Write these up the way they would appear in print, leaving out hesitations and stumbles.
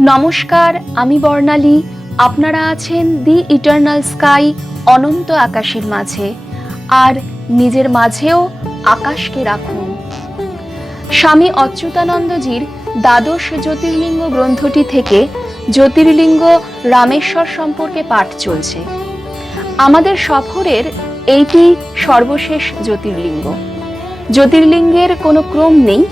নমস্কার, আমি বর্ণালী। আপনারা আছেন দি ইটার্নাল স্কাই, অনন্ত আকাশের মাঝে, আর নিজের মাঝেও আকাশকে রাখুন। স্বামী অচ্যুতানন্দজির দ্বাদশ জ্যোতির্লিঙ্গ গ্রন্থটি থেকে জ্যোতির্লিঙ্গ রামেশ্বর সম্পর্কে পাঠ চলছে। আমাদের সফরের এইটি সর্বশেষ জ্যোতির্লিঙ্গ। জ্যোতির্লিঙ্গের কোনো ক্রম নেই,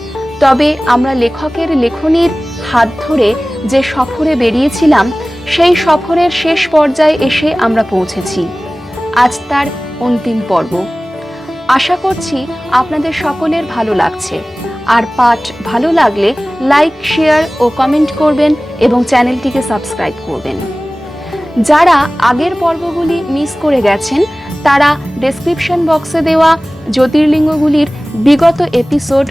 তবে আমরা লেখকের লেখনীর হাত ধরে যে সফরে বেরিয়েছিলাম, সেই সফরের শেষ পর্যায়ে এসে আমরা পৌঁছেছি। আজ তার অন্তিম পর্ব। আশা করছি আপনাদের সকলের ভালো লাগছে, আর পাঠ ভালো লাগলে লাইক, শেয়ার ও কমেন্ট করবেন এবং চ্যানেলটিকে সাবস্ক্রাইব করবেন। যারা আগের পর্বগুলি মিস করে গেছেন, তারা ডেসক্রিপশন বক্সে দেওয়া জ্যোতির্লিঙ্গগুলির বিগত এপিসোড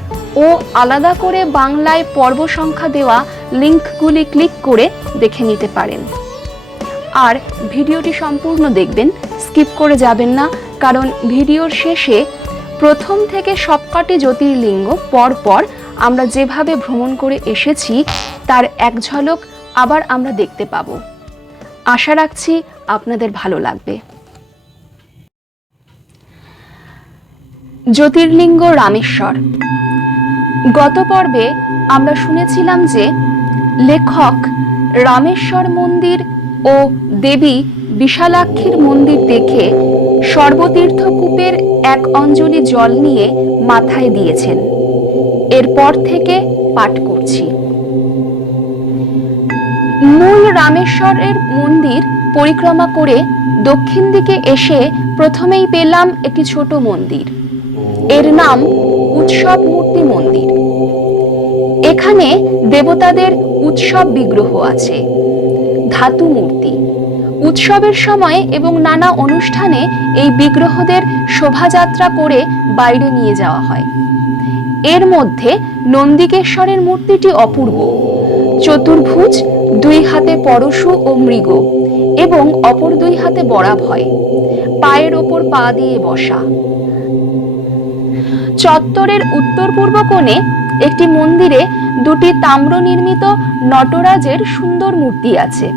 ও আলাদা করে বাংলায় পর্ব সংখ্যা দেওয়া লিঙ্কগুলি ক্লিক করে দেখে নিতে পারেন। আর ভিডিওটি সম্পূর্ণ দেখবেন, স্কিপ করে যাবেন না, কারণ ভিডিওর শেষে প্রথম থেকে সবকটি জ্যোতির্লিঙ্গ পরপর আমরা যেভাবে ভ্রমণ করে এসেছি তার এক ঝলক আবার আমরা দেখতে পাব। আশা রাখছি আপনাদের ভালো লাগবে। জ্যোতির্লিঙ্গ রামেশ্বর। গত পর্বে আমরা শুনেছিলাম যে লেখক রামেশ্বর মন্দির ও দেবী বিশালাক্ষীর মন্দির দেখে সর্বতীর্থকূপের এক অঞ্জলি জল নিয়ে মাথায় দিয়েছেন। এরপর থেকে পাঠ করছি। মূল রামেশ্বরের মন্দির পরিক্রমা করে দক্ষিণ দিকে এসে প্রথমেই পেলাম একটি ছোট মন্দির। এর নাম উৎসব মূর্তি মন্দির। এখানে দেবতাদের উৎসব বিগ্রহ আছে, ধাতু মূর্তি। উৎসবের সময় এবং নানা অনুষ্ঠানে এই বিগ্রহদের শোভাযাত্রা করে বাইরে নিয়ে যাওয়া হয়। এর মধ্যে নন্দিকেশ্বরের মূর্তিটি অপূর্ব। চতুর্ভুজ, দুই হাতে পরশু ও মৃগ এবং অপর দুই হাতে বরাভয়, পায়ের ওপর পা দিয়ে বসা। চত্বরের উত্তর পূর্ব কোণে একটি মন্দিরে দুটি তাম্র নির্মিত নটরাজের সুন্দর মূর্তি আছে।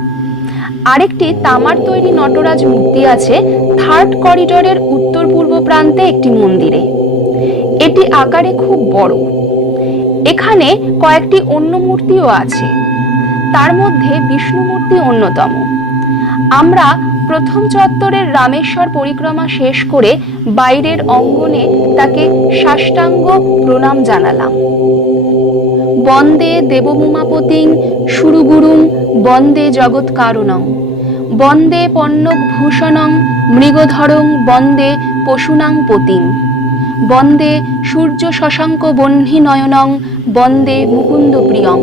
আরেকটি তামার তৈরি নটরাজ মূর্তি আছে থার্ড করিডোরের উত্তর পূর্ব প্রান্তে একটি মন্দিরে। এটি আকারে খুব বড়। এখানে কয়েকটি অন্য মূর্তিও আছে, তার মধ্যে বিষ্ণু মূর্তি অন্যতম। আমরা প্রথম চত্বরের রামেশ্বর পরিক্রমা শেষ করে বাইরের অঙ্গনে তাকে সাষ্টাঙ্গ প্রণাম জানালাম। বন্দে দেবমুমাপতিং সুরগুরুং বন্দে জগৎকারণং বন্দে পণ্যক ভূষণং মৃগধরং বন্দে পশুনাং পতিং বন্দে সূর্য শশাঙ্ক বহ্নি নয়নং বন্দে মুকুন্দ প্রিয়ং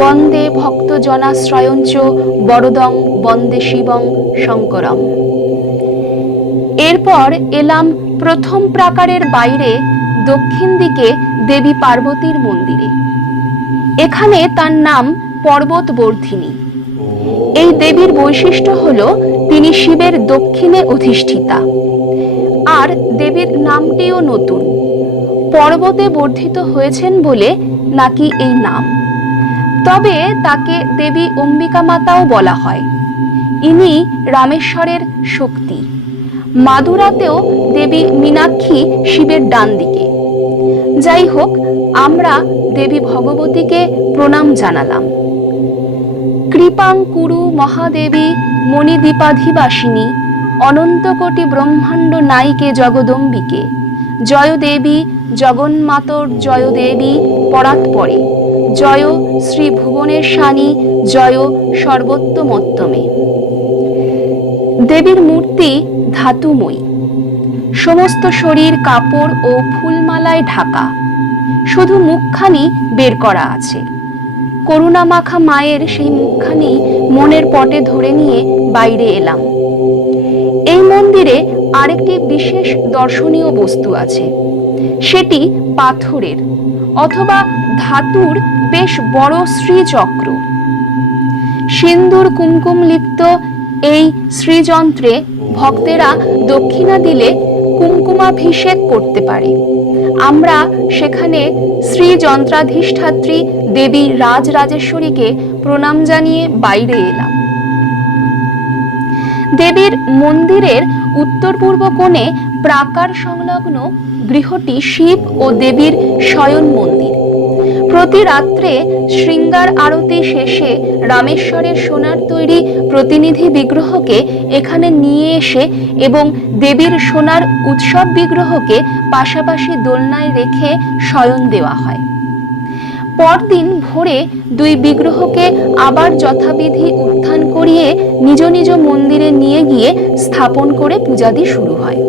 বন্দে ভক্ত জনাশ্রয়ঞ্চ বরদং বন্দে শিবং শঙ্করম। এরপর এলাম প্রথম প্রাকারের বাইরে দক্ষিণ দিকে দেবী পার্বতীর মন্দিরে। এখানে তার নাম পর্বতবর্ধিনী। এই দেবীর বৈশিষ্ট্য হল তিনি শিবের দক্ষিণে অধিষ্ঠিতা, আর দেবীর নামটিও নতুন। পর্বতে বর্ধিত হয়েছেন বলে নাকি এই নাম। তবে তাকে দেবী অম্বিকা মাতাও বলা হয়। ইনি রামেশ্বরের শক্তি। মাদুরাতেও দেবী মীনাক্ষী শিবের ডান দিকে। যাই হোক, আমরা দেবী ভগবতীকে প্রণাম জানালাম। কৃপাং কুরু মহাদেবী মণিদ্বীপাধিবাসিনী অনন্তকোটি ব্রহ্মাণ্ড নায়িকে জগদম্বিকে জয় দেবী জগন্মাতর জয় দেবী পরাৎপরে জয় শ্রী ভুবনেশ্বরী জয় সর্বোত্তমোত্তমে। দেবীর মূর্তি ধাতুময়ী। সমস্ত শরীর কাপড় ও ফুলমালায় ঢাকা, শুধু মুখখানি বের করা আছে। করুণা মাখা মায়ের সেই মুখখানি মনের পটে ধরে নিয়ে বাইরে এলাম। এই মন্দিরে আরেকটি বিশেষ দর্শনীয় বস্তু আছে। সেটি পাথরের অথবা ধাতুর বেশ বড় শ্রীচক্র। সিন্দুর কুমকুম লিপ্ত এই শ্রীযন্ত্রে ভক্তেরা দক্ষিণা দিলে কুমকুমাভিষেক করতে পারে। আমরা সেখানে শ্রী যন্ত্রাধিষ্ঠাত্রী দেবী রাজরাজেশ্বরীকে প্রণাম জানিয়ে বাইরে এলাম। দেবীর মন্দিরের উত্তর পূর্ব কোণে প্রাকার সংলগ্ন গৃহটি শিব ও দেবীর শয়ন মন্দির। প্রতি রাত্রে শৃঙ্গার আরতি শেষে রামেশ্বরের সোনার তৈরি প্রতিনিধি বিগ্রহকে এখানে নিয়ে এসে এবং দেবীর সোনার উৎসব বিগ্রহকে পাশাপাশি দোলনায় রেখে শয়ন দেওয়া হয়। পরদিন ভোরে দুই বিগ্রহকে আবার যথাবিধি উত্থান করিয়ে নিজ নিজ মন্দিরে নিয়ে গিয়ে স্থাপন করে পূজাদি শুরু হয়।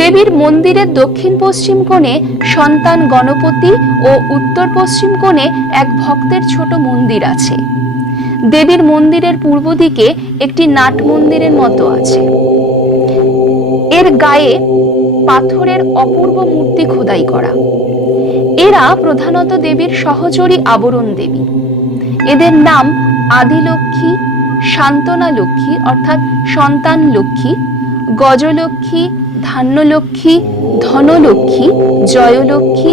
দেবীর মন্দিরের দক্ষিণ পশ্চিম কোণে সন্তান গণপতি ও উত্তর পশ্চিম কোণে এক ভক্তের ছোট মন্দির আছে। দেবীর মন্দিরের পূর্ব দিকে একটি নাট মন্দিরের মতো আছে। এর গায়ে পাথরের অপূর্ব মূর্তি খোদাই করা। এরা প্রধানত দেবীর সহচরী আবরণ দেবী। এদের নাম আদিলক্ষ্মী, শান্তনা লক্ষ্মী অর্থাৎ সন্তান লক্ষ্মী, গজলক্ষ্মী, ধান্যলক্ষ্মী, ধনলক্ষ্মী, জয়লক্ষ্মী,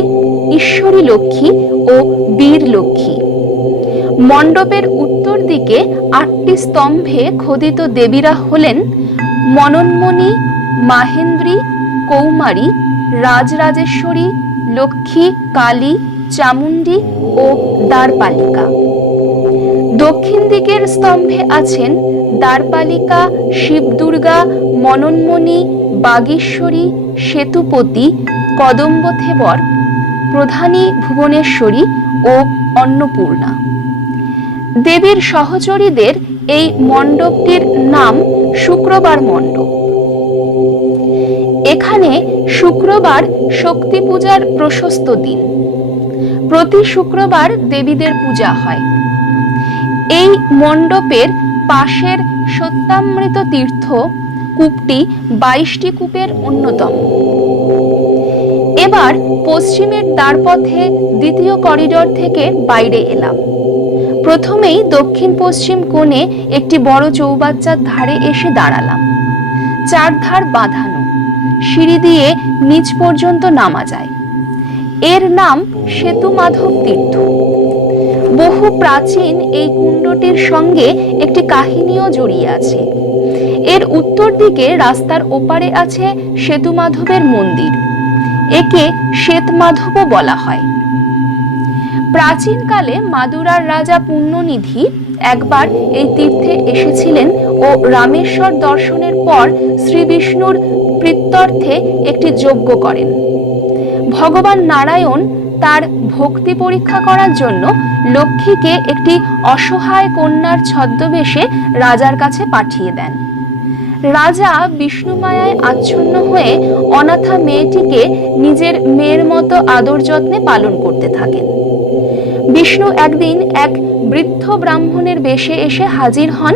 ঈশ্বরী লক্ষ্মী ও বীর লক্ষ্মী। মণ্ডপের উত্তর দিকে 8টি স্তম্ভে খোদিত দেবীরা হলেন মননমণি, মাহেন্দ্রী, কৌমারী, রাজরাজেশ্বরী, লক্ষ্মী, কালী, চামুণ্ডী ও দ্বারপালিকা। দক্ষিণ দিকের স্তম্ভে আছেন দ্বারপালিকা, শিবদুর্গা, মননমণি, বাগীশ্বরী, সেতুপতি, কদম্বথেবর, প্রধানী ভুবনেশ্বরী ও অন্নপূর্ণা। দেবীর সহচরীদের এই মণ্ডপটির নাম শুক্রবার মণ্ডপ। এখানে শুক্রবার শক্তি পূজার প্রশস্ত দিন। প্রতি শুক্রবার দেবীদের পূজা হয়। এই মণ্ডপের পাশের সত্যামৃত তীর্থ কূপটি 22টি কূপের অন্যতম। এবার পশ্চিমের দ্বারপথে দ্বিতীয় করিডোর থেকে বাইরে এলাম। প্রথমেই দক্ষিণ পশ্চিম কোণে একটি বড় চৌবাচ্চার ধারে এসে দাঁড়ালাম। চারধার বাঁধানো, সিঁড়ি দিয়ে নিচ পর্যন্ত নামা যায়। এর নাম সেতু মাধব তীর্থ। বহু প্রাচীন এই কুণ্ডটির সঙ্গে একটি কাহিনীও জড়িয়ে আছে। এর উত্তর দিকে রাস্তার ওপারে আছে সেতু মাধবের মন্দির। একে শ্বেত মাধবও বলা হয়। প্রাচীনকালে মাদুরার রাজা পুণ্যনিধি একবার এই তীর্থে এসেছিলেন ও রামেশ্বর দর্শনের পর শ্রী বিষ্ণুর প্রীত্যর্থে একটি যজ্ঞ করেন। ভগবান নারায়ণ তার ভক্তি পরীক্ষা করার জন্য লক্ষ্মীকে একটি অসহায় কন্যার ছদ্মবেশে রাজার কাছে পাঠিয়ে দেন। রাজা বিষ্ণুমায়ায় আচ্ছন্ন হয়ে অনাথা মেয়েটিকে নিজের মেয়ের মতো আদর যত্নে পালন করতে থাকেন। বিষ্ণু একদিন এক বৃদ্ধ ব্রাহ্মণের বেশে এসে হাজির হন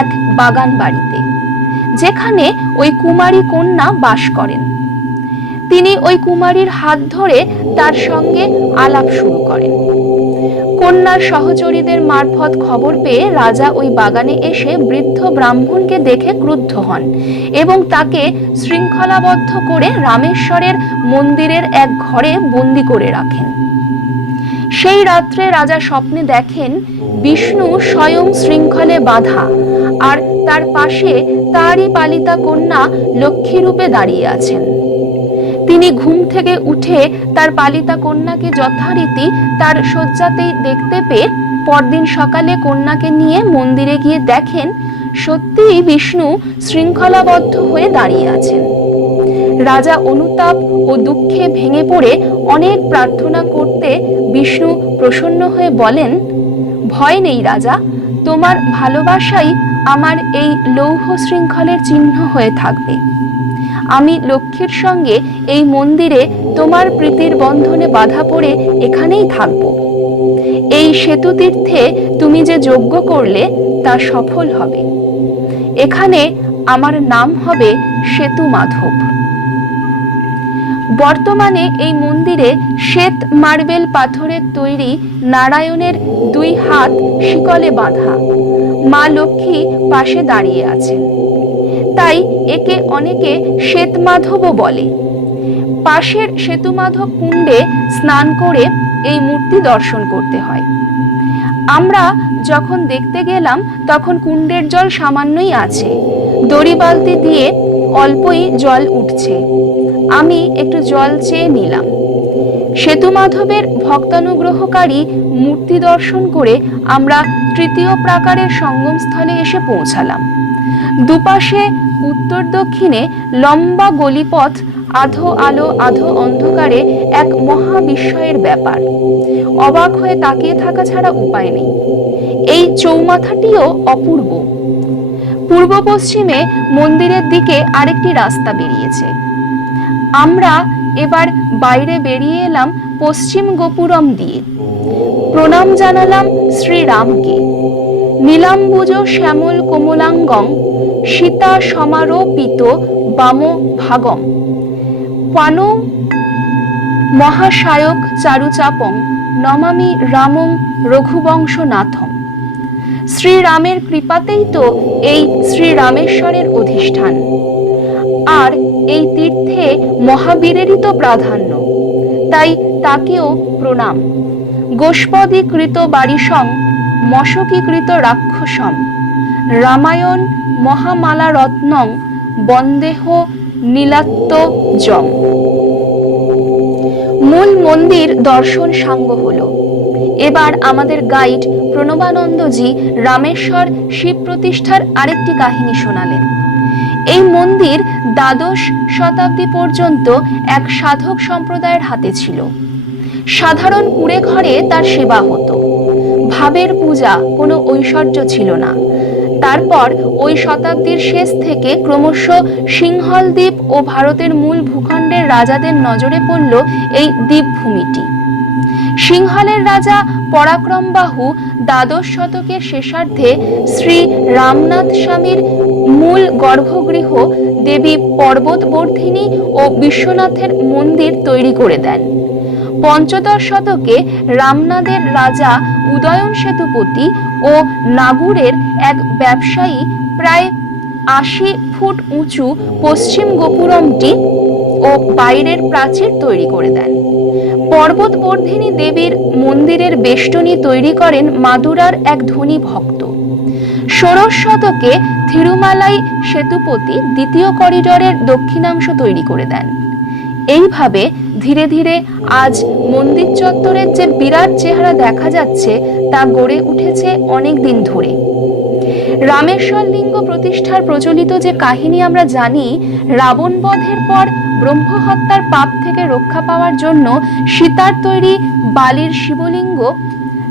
এক বাগান বাড়িতে, যেখানে ওই কুমারী কন্যা বাস করেন। তিনি ওই কুমারীর হাত ধরে তার সঙ্গে আলাপ শুরু করেন। কন্যার সহচরীদের মারফত খবর পেয়ে রাজা ওই বাগানে এসে বৃদ্ধ ব্রাহ্মণকে দেখে ক্রুদ্ধ হন এবং তাকে শৃঙ্খলাবদ্ধ করে রামেশ্বরের মন্দিরের এক ঘরে বন্দি করে রাখেন। সেই রাত্রে রাজা স্বপ্নে দেখেন বিষ্ণু স্বয়ং শৃঙ্খলে বাঁধা আর তার পাশে তারই পালিতা কন্যা লক্ষ্মী রূপে দাঁড়িয়ে আছেন। তিনি ঘুম থেকে উঠে তার পালিতা কন্যাকে যথারীতি তার শয্যাতেই দেখতে পেয়ে পরদিন সকালে কন্যাকে নিয়ে মন্দিরে গিয়ে দেখেন সত্যিই বিষ্ণু শৃঙ্খলাবদ্ধ হয়ে দাঁড়িয়ে আছেন। রাজা অনুতাপ ও দুঃখে ভেঙে পড়ে অনেক প্রার্থনা করতে বিষ্ণু প্রসন্ন হয়ে বলেন, ভয় নেই রাজা, তোমার ভালোবাসাই আমার এই লৌহ শৃঙ্খলের চিহ্ন হয়ে থাকবে। আমি লক্ষ্মীর সঙ্গে এই মন্দিরে তোমার প্রীতির বন্ধনে বাধা পড়ে এখানেই থাকব। এই সেতু তীর্থে তুমি যে যজ্ঞ করলে তা সফল হবে। এখানে আমার নাম হবে সেতু মাধব। বর্তমানে এই মন্দিরে শ্বেত মার্বেল পাথরের তৈরি নারায়ণের 2 হাত শিকলে বাঁধা, মা লক্ষ্মী পাশে দাঁড়িয়ে আছেন। তাই একে অনেকে শ্বেতমাধবও বলে। পাশের সেতুমাধব কুণ্ডে স্নান করে এই মূর্তি দর্শন করতে হয়। আমরা যখন দেখতে গেলাম তখন কুণ্ডের জল সামান্যই আছে, দড়ি বালতি দিয়ে অল্পই জল উঠছে। আমি একটু জল চেয়ে নিলাম। সেতুমাধবের ভক্তানুগ্রহকারী মূর্তি দর্শন করে আমরা তৃতীয় প্রাকারের সঙ্গমস্থলে এসে পৌঁছালাম। দুপাশে উত্তর দক্ষিণে লম্বা গলিপথ, আধো আলো আধো অন্ধকারে এক মহা বিস্ময়ের ব্যাপার। অবাক হয়ে তাকিয়ে থাকা ছাড়া উপায় নেই। এই চৌমাথাটিও অপূর্ব। পূর্ব পশ্চিমে মন্দিরের দিকে আরেকটি রাস্তা বেরিয়েছে। আমরা এবার বাইরে বেরিয়ে এলাম পশ্চিম গোপুরম দিয়ে। প্রণাম জানালাম শ্রীরামকে। নীলাম্বুজ শ্যামল কোমলাঙ্গং সীতা সমারোপিত বাম ভাগম পানো মহাশায়ক চারুচাপং নমামি রামং রঘুবংশনাথম। শ্রীরামের কৃপাতেই তো এই শ্রীরামেশ্বরের অধিষ্ঠান, আর এই তীর্থে মহাবীরেরই তো প্রাধান্য, তাই তাকেও প্রণাম। গোষ্পদীকৃত বারিশং মশকীকৃত রাক্ষসম রামায়ণ মহামালা রত্নং বন্দেহ নীলাত্মজম। মূল মন্দির দর্শন সাঙ্গ হলো। এবার আমাদের গাইড প্রণবানন্দজি রামেশ্বর শিব প্রতিষ্ঠার আরেকটি কাহিনী শোনালেন। এই মন্দির দ্বাদশ শতাব্দী পর্যন্ত এক সাধক সম্প্রদায়ের হাতে ছিল। সাধারণ কুঁড়ে ঘরে তার সেবা হতো। ভাবের পূজা, কোনো ঐশ্বর্য ছিল না। তারপর ওই শতাব্দীর শেষ থেকে ক্রমশ সিংহল দ্বীপ ও ভারতের মূল ভূখণ্ডের রাজাদের নজরে পড়ল এই দ্বীপভূমিটি। সিংহলের রাজা পরাক্রমবাহু দ্বাদশ শতকের শেষার্ধে শ্রী রামনাথ স্বামীর মূল গর্ভগৃহ দেবী পর্বতবর্ধিনী ও বিশ্বনাথের মন্দির তৈরি করে দেন। পঞ্চদশ শতকে রামনাদের রাজা উদয়ন সেতুপতি ও নাগুরের এক ব্যবসায়ী প্রায় ৮০ ফুট উঁচু পশ্চিম গোপুরমটি ও বাইরের প্রাচীর তৈরি করে দেন। পর্বতবর্ধিনী দেবীর মন্দিরের বেষ্টনী তৈরি করেন মাদুরার এক ধনী ভক্ত। ষোড়শ শতকে থিরুমালাই সেতুপতি দ্বিতীয় করিডোরের দক্ষিণাংশ তৈরি করে দেন। এইভাবে ধীরে ধীরে আজ মন্দির চত্বরের যে বিরাট চেহারা দেখা যাচ্ছে তা গড়ে উঠেছে অনেক দিন ধরে। রামেশ্বর লিঙ্গ প্রতিষ্ঠার প্রচলিত যে কাহিনী আমরা জানি, রাবণ বধের পর ব্রহ্ম হত্যার পাপ থেকে রক্ষা পাওয়ার জন্য সীতার তৈরি বালির শিবলিঙ্গ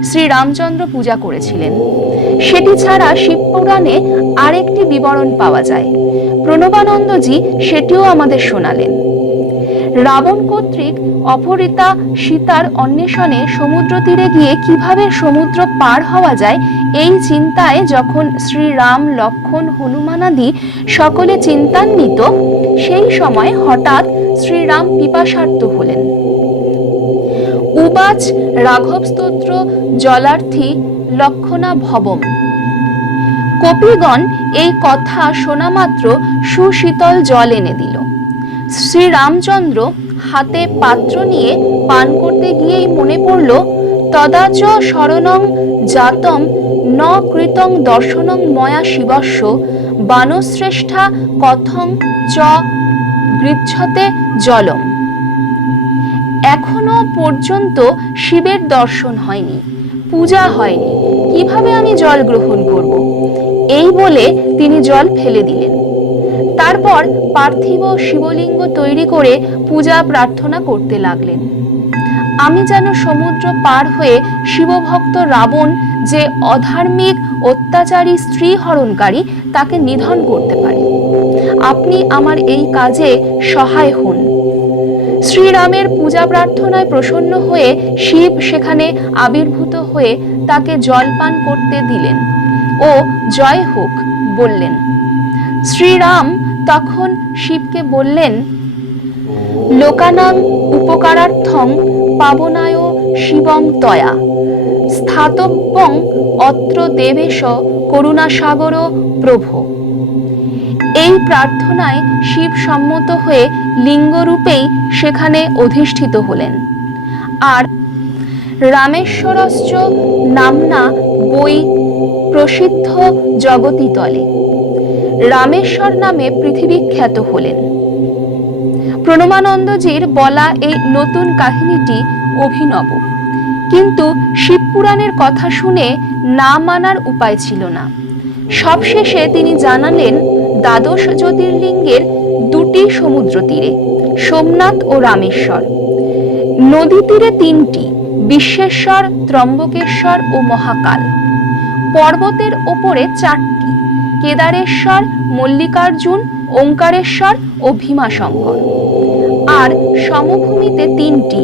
শ্রীরামচন্দ্র পূজা করেছিলেন। সেটি ছাড়া শিবপুরাণে আরেকটি বিবরণ পাওয়া যায়। প্রণবানন্দজি সেটিও আমাদের শোনালেন। রাবণ কর্তৃক অপহৃতা সীতার অন্বেষণে সমুদ্র তীরে গিয়ে কিভাবে সমুদ্র পার হওয়া যায় এই চিন্তায় যখন শ্রীরাম, লক্ষ্মণ, হনুমানাদি সকলে চিন্তান্বিত, সেই সময় হঠাৎ শ্রীরাম পিপাসার্ত হলেন। উবাচ রাঘব স্তোত্র জলার্থী লক্ষণা ভবম। কপিগণ এই কথা শোনা মাত্র সুশীতল জল এনে দিল। শ্রীরামচন্দ্র হাতে পাত্র নিয়ে পান করতে গিয়েই মনে পড়ল, তদাচ শরণং জাতম ন কৃতং দর্শনং ময়া শিবস্য বানশ্রেষ্ঠা কথং চ গৃচ্ছতে জলম। এখনো পর্যন্ত শিবের দর্শন হয়নি, পূজা হয়নি, কিভাবে আমি জল গ্রহণ করব? এই বলে তিনি জল ফেলে দিলেন। তারপর পার্থিব শিবলিঙ্গ তৈরি করে পূজা প্রার্থনা করতে লাগলেন। আমি যেন সমুদ্র পার হয়ে শিবভক্ত রাবণ যে অধার্মিক অত্যাচারী স্ত্রী হরণকারী তাকে নিধন করতে পারি। আপনি আমার এই কাজে সহায় হন। শ্রীরামের পূজা প্রার্থনায় প্রসন্ন হয়ে শিব সেখানে আবির্ভূত হয়ে তাকে জলপান করতে দিলেন ও জয় হোক বললেন। শ্রীরাম তখন শিবকে বললেন, লোকানাং উপকারার্থং পাবনায় শিবং তয়া স্থাতব্যং অত্র দেবেশ করুণাসাগর প্রভো। এই প্রার্থনায় শিব সম্মত হয়ে লিঙ্গরূপেই সেখানে অধিষ্ঠিত হলেন। আর রামেশ্বরশ্চ নামনা বই প্রসিদ্ধ জগতিতলে, রামেশ্বর নামে পৃথিবী খ্যাত হলেন। প্রণবানন্দজির বলা এই নতুন কাহিনীটি অভিনব, কিন্তু শিবপুরাণের কথা শুনে না মানার উপায় ছিল না। সবশেষে তিনি জানালেন দ্বাদশ জ্যোতির্লিঙ্গের দুটি সমুদ্র তীরে, সোমনাথ ও রামেশ্বর, নদী তীরে তিনটি, বিশ্বেশ্বর, ত্রম্বকেশ্বর ও মহাকাল, পর্বতের ওপরে চারটি, কেদারেশ্বর, মল্লিকার্জুন, ওঙ্কারেশ্বর ও ভীমাশঙ্কর, আর সমভূমিতে তিনটি,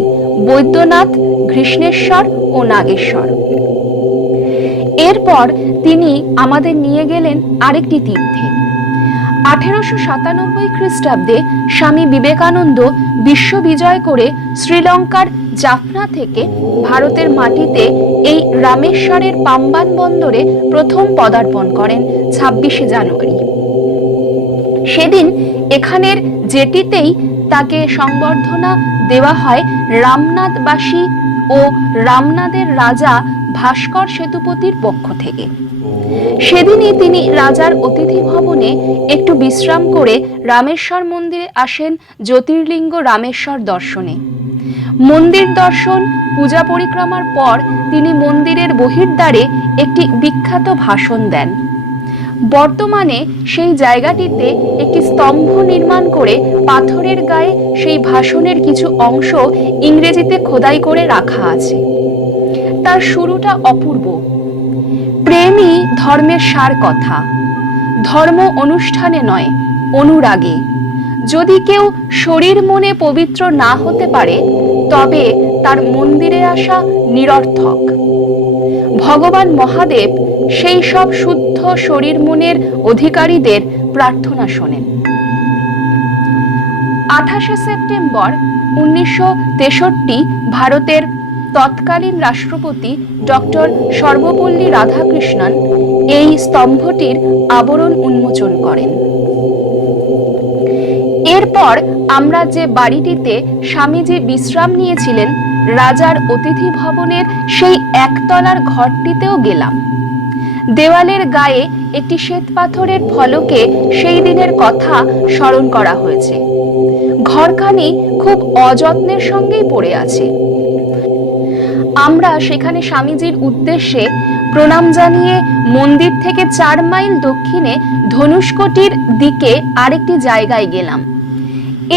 বৈদ্যনাথ, ঘৃষ্ণেশ্বর ও নাগেশ্বর। এরপর তিনি আমাদের নিয়ে গেলেন আরেকটি তীর্থে। 1897 খ্রিস্টাব্দে স্বামী বিবেকানন্দ বিশ্ব বিজয় করে শ্রীলঙ্কার জাফনা থেকে ভারতের মাটিতে এই রামেশ্বরের পাম্বান বন্দরে প্রথম পদার্পণ করেন 26শে জানুয়ারি। সেদিন এখানের জেটিতেই তাকে সংবর্ধনা দেওয়া হয় রামনাথবাসী ও রামনাদের রাজা ভাস্কর সেতুপতির পক্ষ থেকে। সেদিনই তিনি রাজার অতিথি ভবনে একটু বিশ্রাম করে রামেশ্বর মন্দিরে আসেন জ্যোতির্লিঙ্গ রামেশ্বর দর্শনে। মন্দির দর্শন, পূজা পরিক্রমার পর তিনি মন্দিরের বহির্দ্বারে একটি বিখ্যাত ভাষণ দেন। বর্তমানে সেই জায়গাটিতে একটি স্তম্ভ নির্মাণ করে পাথরের গায়ে সেই ভাষণের কিছু অংশ ইংরেজিতে খোদাই করে রাখা আছে। তার শুরুটা অপূর্ব। প্রেমই ধর্মের সার কথা, ধর্ম অনুষ্ঠানে নয়, অনুরাগে। যদি কেউ শরীর মনে পবিত্র না হতে পারে, তবে তার মন্দিরে আসা নিরর্থক। ভগবান মহাদেব সেই সব শুদ্ধ শরীর মনের অধিকারীদের প্রার্থনা শোনেন। 28শে সেপ্টেম্বর 1963 ভারতের তৎকালীন রাষ্ট্রপতি ডক্টর সর্বপল্লী রাধাকৃষ্ণন এই স্তম্ভটির আবরণ উন্মোচন করেন। এরপর আমরা যে বাড়িটিতে স্বামীজি বিশ্রাম নিয়েছিলেন, রাজার অতিথি ভবনের সেই একতলার ঘরটিতেও গেলাম। দেওয়ালের গায়ে একটি শ্বেতপাথরের ফলকে সেই দিনের কথা স্মরণ করা হয়েছে। ঘরখানি খুব অযত্নের সঙ্গেই পড়ে আছে। আমরা সেখানে স্বামীজির উদ্দেশ্যে প্রণাম জানিয়ে মন্দির থেকে 4 মাইল দক্ষিণে ধনুষ্কটির দিকে আরেকটি জায়গায় গেলাম।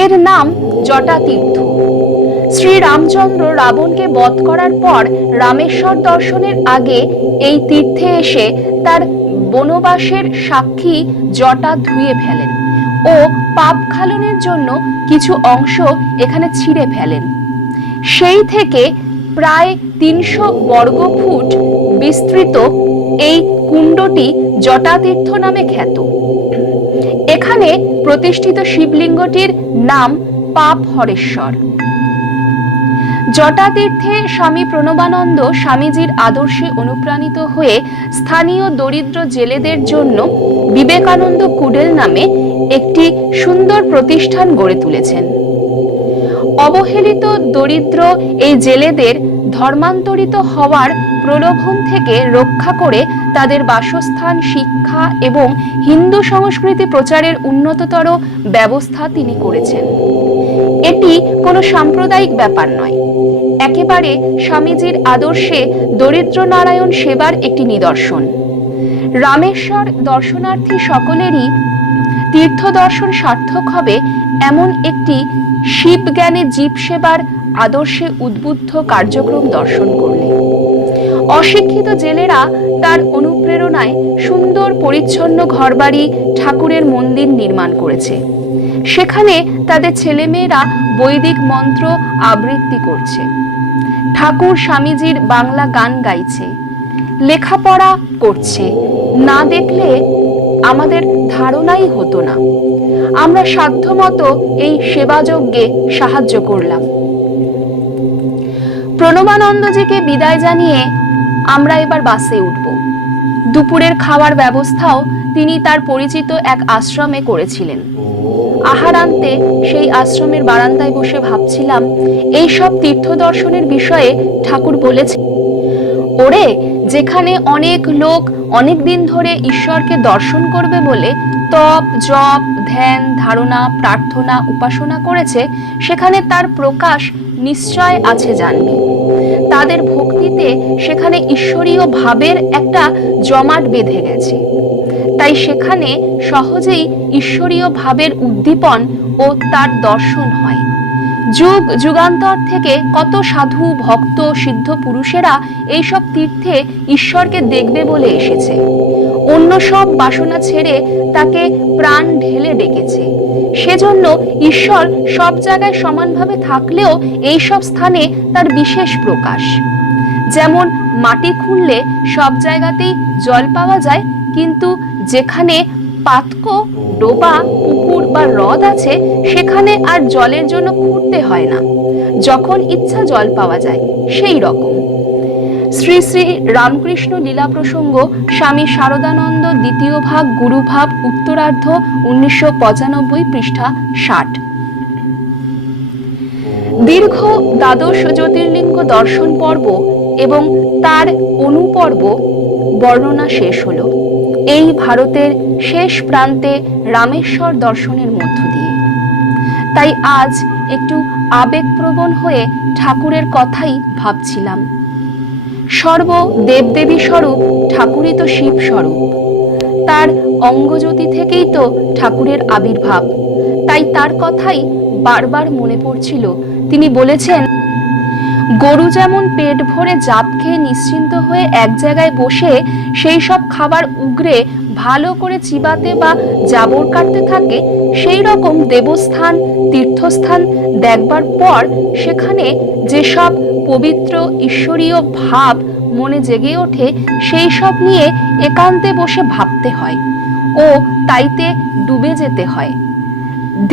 এর নাম জটাতীর্থ। শ্রী রামচন্দ্র রাবণকে বধ করার পর রামেশ্বর দর্শনের আগে এই তীর্থে এসে তার বনবাসের সাক্ষী জটা ধুয়ে ফেলেন ও পাপ খালনের জন্য কিছু অংশ এখানে ছিঁড়ে ফেলেন। সেই থেকে প্রায় 300 বর্গফুট বিস্তৃত এই কুণ্ডটি জটাতীর্থ নামে খ্যাত। এখানে প্রতিষ্ঠিত শিবলিঙ্গটির নাম পাপ হরেশ্বর। জটাতীর্থে স্বামী প্রণবানন্দ স্বামীজির আদর্শে অনুপ্রাণিত হয়ে স্থানীয় দরিদ্র জেলেদের জন্য বিবেকানন্দ কুডেল নামে একটি সুন্দর প্রতিষ্ঠান গড়ে তুলেছেন। অবহেলিত দরিদ্র এই জেলেদের ধর্মান্তরিত হওয়ার প্রলোভন থেকে রক্ষা করে তাদের বাসস্থান, শিক্ষা এবং হিন্দু সংস্কৃতি প্রচারের উন্নততর ব্যবস্থা তিনি করেছেন। এটি কোনো সাম্প্রদায়িক ব্যাপার নয়, একেবারে স্বামীজির আদর্শে দরিদ্র নারায়ণ সেবার একটি নিদর্শন। রামেশ্বর দর্শনার্থী সকলেরই তীর্থ দর্শন সার্থক হবে এমন একটি শিব জ্ঞানে জীব সেবার আদর্শে উদ্বুদ্ধ কার্যক্রম দর্শন করলে। অশিক্ষিত জেলেরা তার অনুপ্রেরণায় সুন্দর পরিচ্ছন্ন ঘরবাড়ি, ঠাকুরের মন্দির নির্মাণ করেছে। সেখানে তাদের ছেলেমেয়েরা বৈদিক মন্ত্র আবৃত্তি করছে, ঠাকুর স্বামীজির বাংলা গান গাইছে, লেখাপড়া করছে। না দেখলে আমাদের ধারণাই হতো না। আমরা সাধ্যমতো এই সেবাযজ্ঞে সাহায্য করলাম। প্রণবানন্দজিকে বিদায় জানিয়ে আমরা এবার বাসে উঠব। দুপুরের খাওয়ার ব্যবস্থাও তিনি তার পরিচিত এক আশ্রমে করেছিলেন। আহারান্তে সেই আশ্রমের বারান্দায় বসে ভাবছিলাম, এই সব তীর্থ দর্শনের বিষয়ে ঠাকুর বলেছে, ওরে, যেখানে অনেক লোক অনেক দিন ধরে ঈশ্বরকে দর্শন করবে বলে তপ, জপ, ধ্যান, ধারণা, প্রার্থনা, উপাসনা করেছে, সেখানে তার প্রকাশ নিশ্চয় আছে জানবে। তাদের ভক্তিতে সেখানে ঈশ্বরীয় ভাবের একটা জমাট বেঁধে গেছে। তাই সেখানে সহজেই ঈশ্বরীয় ভাবের উদ্দীপন ও তার দর্শন হয়। যুগ যুগান্তর থেকে কত সাধু, ভক্ত, সিদ্ধ পুরুষেরা এইসব তীর্থে ঈশ্বরকে দেখবে বলে এসেছে। অন্য সব বাসনা ছেড়ে তাকে প্রাণ ঢেলে ডেকেছে। সেজন্য ঈশ্বর সব জায়গায় সমানভাবে থাকলেও এই সব স্থানে তার বিশেষ প্রকাশ। যেমন মাটি খুঁড়লে সব জায়গাতেই জল পাওয়া যায়, কিন্তু যেখানে পাতক, ডোবা, পুকুর বা হ্রদ আছে, সেখানে আর জলের জন্য খুঁড়তে হয় না, যখন ইচ্ছা জল পাওয়া যায়। সেই রকম শ্রী শ্রী রামকৃষ্ণ লীলা প্রসঙ্গ, স্বামী শারদানন্দ, দ্বিতীয় ভাগ, গুরুভাব, উত্তরার্ধ, 1995, পৃষ্ঠা 60। দীর্ঘ দ্বাদশ জ্যোতির্লিঙ্গ দর্শন পর্ব এবং তার অনুপর্ব বর্ণনা শেষ হলো এই ভারতের শেষ প্রান্তে রামেশ্বর দর্শনের মধ্য দিয়ে। তাই আজ একটু আবেগপ্রবণ হয়ে ঠাকুরের কথাই ভাবছিলাম। সর্ব দেবদেবী স্বরূপ ঠাকুরই তো শিব স্বরূপ। তার অঙ্গজ্যোতি থেকেই তো ঠাকুরের আবির্ভাব। তাই তার কথাই বারবার মনে পড়ছিল। তিনি বলেছেন, গরু যেমন পেট ভরে জাপ খেয়ে নিশ্চিন্ত হয়ে এক জায়গায় বসে সেই সব খাবার উগরে ভালো করে চিবাতে বা জাবর কাটতে থাকে, সেই রকম দেবস্থান, তীর্থস্থান দেখবার পর সেখানে যেসব পবিত্র ঈশ্বরীয় ভাব মনে জেগে ওঠে, সেই সব নিয়ে একান্তে বসে ভাবতে হয় ও তাইতে ডুবে যেতে হয়।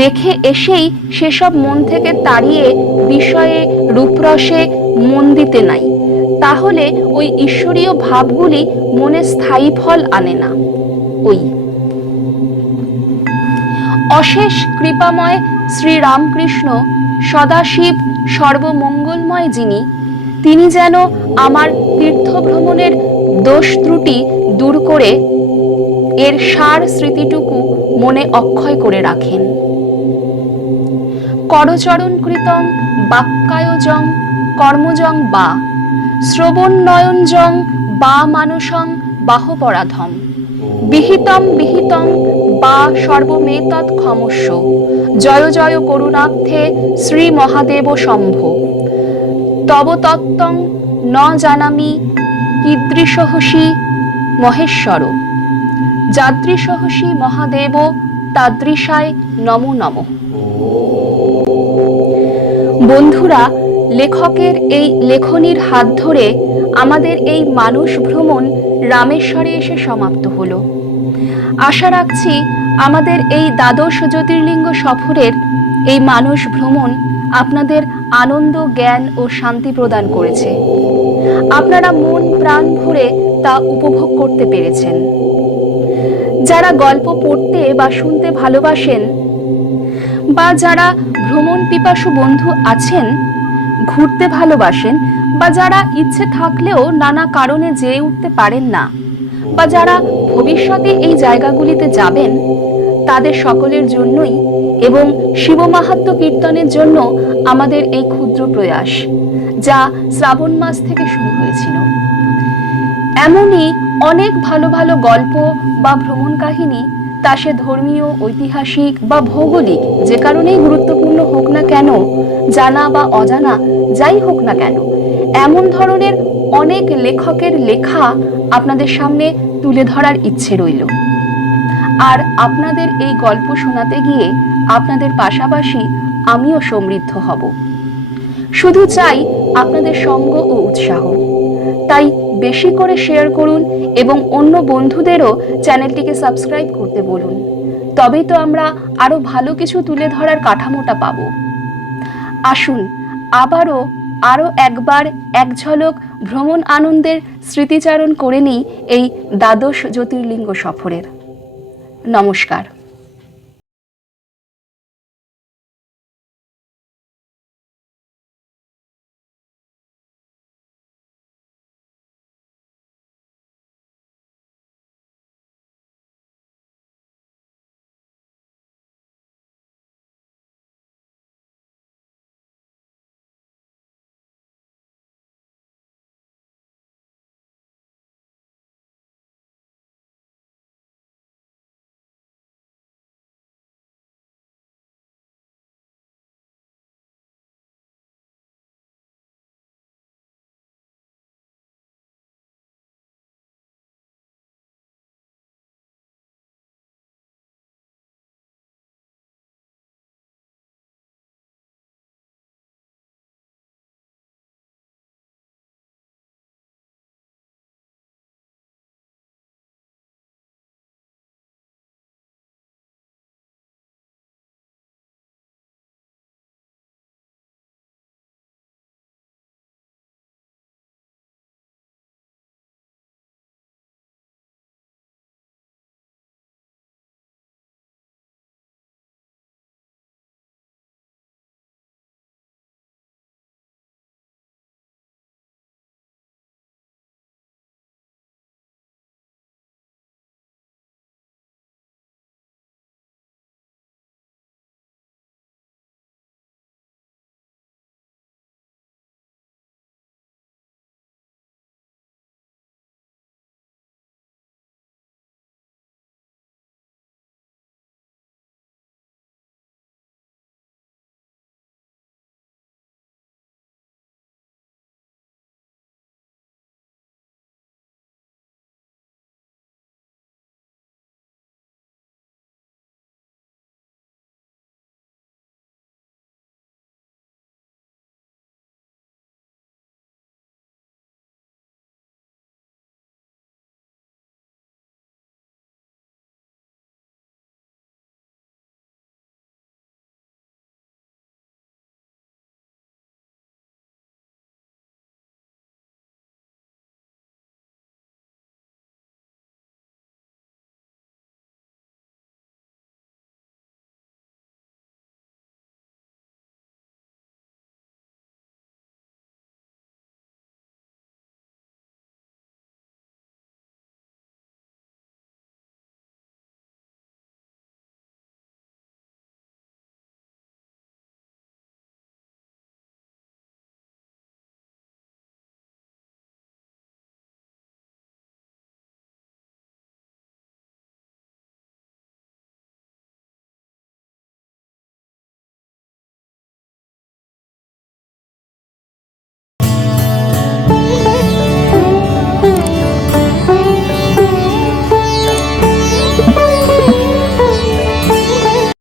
দেখে এসেই সেসব মন থেকে তাড়িয়ে বিষয়ে, রূপরসে মন দিতে নাই, তাহলে ওই ঈশ্বরীয় ভাবগুলি মনে স্থায়ী ফল আনে না। ওই অশেষ কৃপাময় শ্রী রামকৃষ্ণ, সদাশিব, সর্বমঙ্গলময় যিনি, তিনি যেন আমার তীর্থ ভ্রমণের দোষ ত্রুটি দূর করে এর সার স্মৃতিটুকু মনে অক্ষয় করে রাখেন। করচরণ কৃতং বাক্যায়জং কর্মজং বা শ্রবণনয়নজং বা মানসং বাহপরাধম বিহিতম বিহিতং বা সর্বমেতৎ ক্ষমস্য জয় জয় করুণাব্ধে শ্রী মহাদেব শম্ভো তব তত্ত্বং ন জানামি কীদৃশহসি মহেশ্বর যাদৃশহসি মহাদেব তাদৃশায় নমো নমঃ। বন্ধুরা, লেখকের এই লেখনীর হাত ধরে আমাদের এই মানস ভ্রমণ রামেশ্বরে এসে সমাপ্ত হলো। আশা রাখছি আমাদের এই দ্বাদশ জ্যোতির্লিঙ্গ সফরের এই মানস ভ্রমণ আপনাদের আনন্দ, জ্ঞান ও শান্তি প্রদান করেছে। আপনারা মন প্রাণ ভরে তা উপভোগ করতে পেরেছেন। যারা গল্প পড়তে বা শুনতে ভালোবাসেন, বা যারা ভ্রমণ পিপাসু বন্ধু আছেন, ঘুরতে ভালোবাসেন, বা যারা ইচ্ছে থাকলেও নানা কারণে যেয়ে উঠতে পারেন না, বা যারা ভবিষ্যতে এই জায়গাগুলিতে যাবেন, তাদের সকলের জন্যই এবং শিব মাহাত্ম্য কীর্তনের জন্য আমাদের এই ক্ষুদ্র প্রয়াস, যা শ্রাবণ মাস থেকে শুরু হয়েছিল। এমনই অনেক ভালো ভালো গল্প বা ভ্রমণ কাহিনী, তা সে ধর্মীয়, ঐতিহাসিক বা ভৌগোলিক যে কারণেই গুরুত্বপূর্ণ হোক না কেন, জানা বা অজানা যাই হোক না কেন, এমন ধরনের অনেক লেখকের লেখা আপনাদের সামনে তুলে ধরার ইচ্ছে রইল। আর আপনাদের এই গল্প শোনাতে গিয়ে আপনাদের পাশাপাশি আমিও সমৃদ্ধ হব। শুধু চাই আপনাদের সঙ্গ ও উৎসাহ। তাই বেশি করে শেয়ার করুন এবং অন্য বন্ধুদেরও চ্যানেলটিকে সাবস্ক্রাইব করতে বলুন। তবেই তো আমরা আরো ভালো কিছু তুলে ধরার কাঠামোটা পাব। আসুন আরো একবার এক ঝলক ভ্রমণ আনন্দের স্মৃতিচারণ করে নিই এই দ্বাদশ জ্যোতির্লিঙ্গ সফরের। নমস্কার।